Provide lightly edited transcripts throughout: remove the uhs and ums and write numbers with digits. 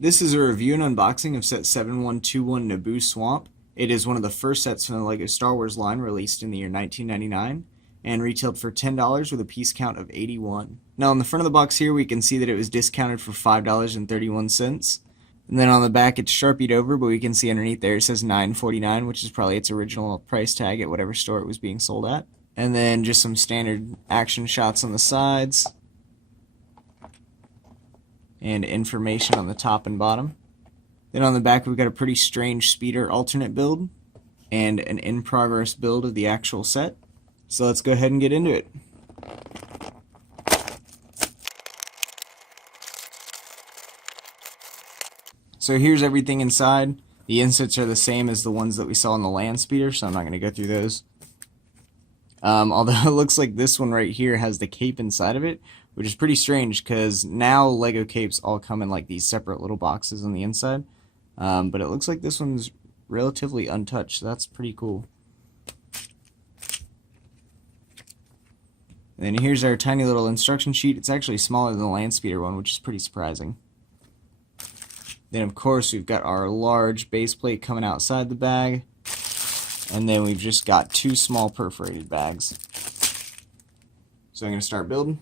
This is a review and unboxing of set 7121 Naboo Swamp. It is one of the first sets from the LEGO Star Wars line released in the year 1999 and retailed for $10 with a piece count of 81. Now on the front of the box here we can see that it was discounted for $5.31. And then on the back it's sharpied over, but we can see underneath there it says $9.49, which is probably its original price tag at whatever store it was being sold at. And then just some standard action shots on the sides and information on the top and bottom. Then on the back we've got a pretty strange speeder alternate build and an in-progress build of the actual set. So let's go ahead and get into it. So here's everything inside. The inserts are the same as the ones that we saw on the land speeder, so I'm not going to go through those. Although it looks like this one right here has the cape inside of it, which is pretty strange because now LEGO capes all come in like these separate little boxes on the inside. But it looks like this one's relatively untouched, so that's pretty cool. And then here's our tiny little instruction sheet. It's actually smaller than the land speeder one, which is pretty surprising. Then of course we've got our large base plate coming outside the bag. And then we've just got two small perforated bags. So I'm going to start building.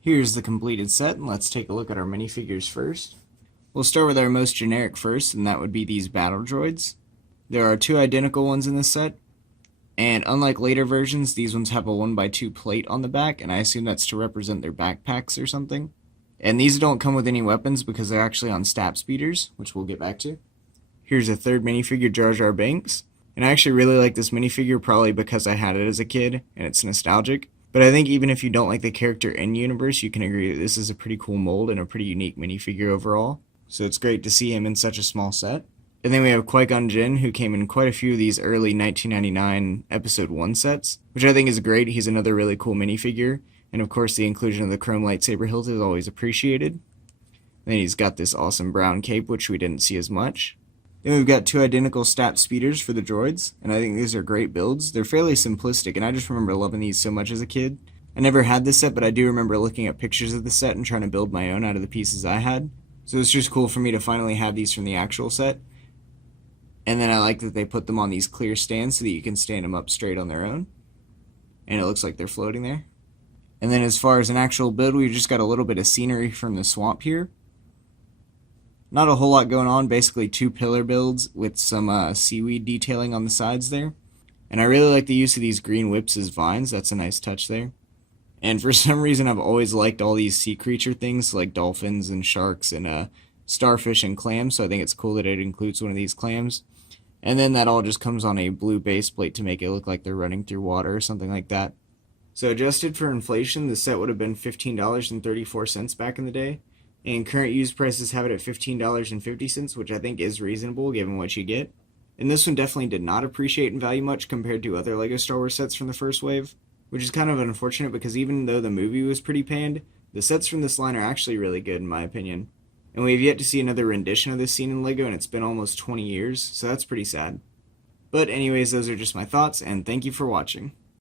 Here's the completed set, and let's take a look at our minifigures first. We'll start with our most generic first, and that would be these battle droids. There are two identical ones in this set, and unlike later versions, these ones have a 1x2 plate on the back, and I assume that's to represent their backpacks or something. And these don't come with any weapons because they're actually on stab speeders, which we'll get back to. Here's a third minifigure, Jar Jar Binks, and I actually really like this minifigure probably because I had it as a kid, and it's nostalgic. But I think even if you don't like the character in universe, you can agree that this is a pretty cool mold and a pretty unique minifigure overall. So it's great to see him in such a small set. And then we have Qui-Gon Jinn, who came in quite a few of these early 1999 Episode 1 sets, which I think is great. He's another really cool minifigure. And of course the inclusion of the chrome lightsaber hilt is always appreciated. Then he's got this awesome brown cape, which we didn't see as much. Then we've got two identical stat speeders for the droids, and I think these are great builds. They're fairly simplistic, and I just remember loving these so much as a kid. I never had this set, but I do remember looking at pictures of the set and trying to build my own out of the pieces I had. So it's just cool for me to finally have these from the actual set. And then I like that they put them on these clear stands so that you can stand them up straight on their own. And it looks like they're floating there. And then as far as an actual build, we've just got a little bit of scenery from the swamp here. Not a whole lot going on, basically two pillar builds with some seaweed detailing on the sides there. And I really like the use of these green whips as vines, that's a nice touch there. And for some reason I've always liked all these sea creature things like dolphins and sharks and starfish and clams, so I think it's cool that it includes one of these clams. And then that all just comes on a blue base plate to make it look like they're running through water or something like that. So adjusted for inflation, the set would have been $15.34 back in the day. And current used prices have it at $15.50, which I think is reasonable given what you get. And this one definitely did not appreciate in value much compared to other LEGO Star Wars sets from the first wave, which is kind of unfortunate because even though the movie was pretty panned, the sets from this line are actually really good in my opinion. And we've yet to see another rendition of this scene in LEGO, and it's been almost 20 years, so that's pretty sad. But anyways, those are just my thoughts, and thank you for watching.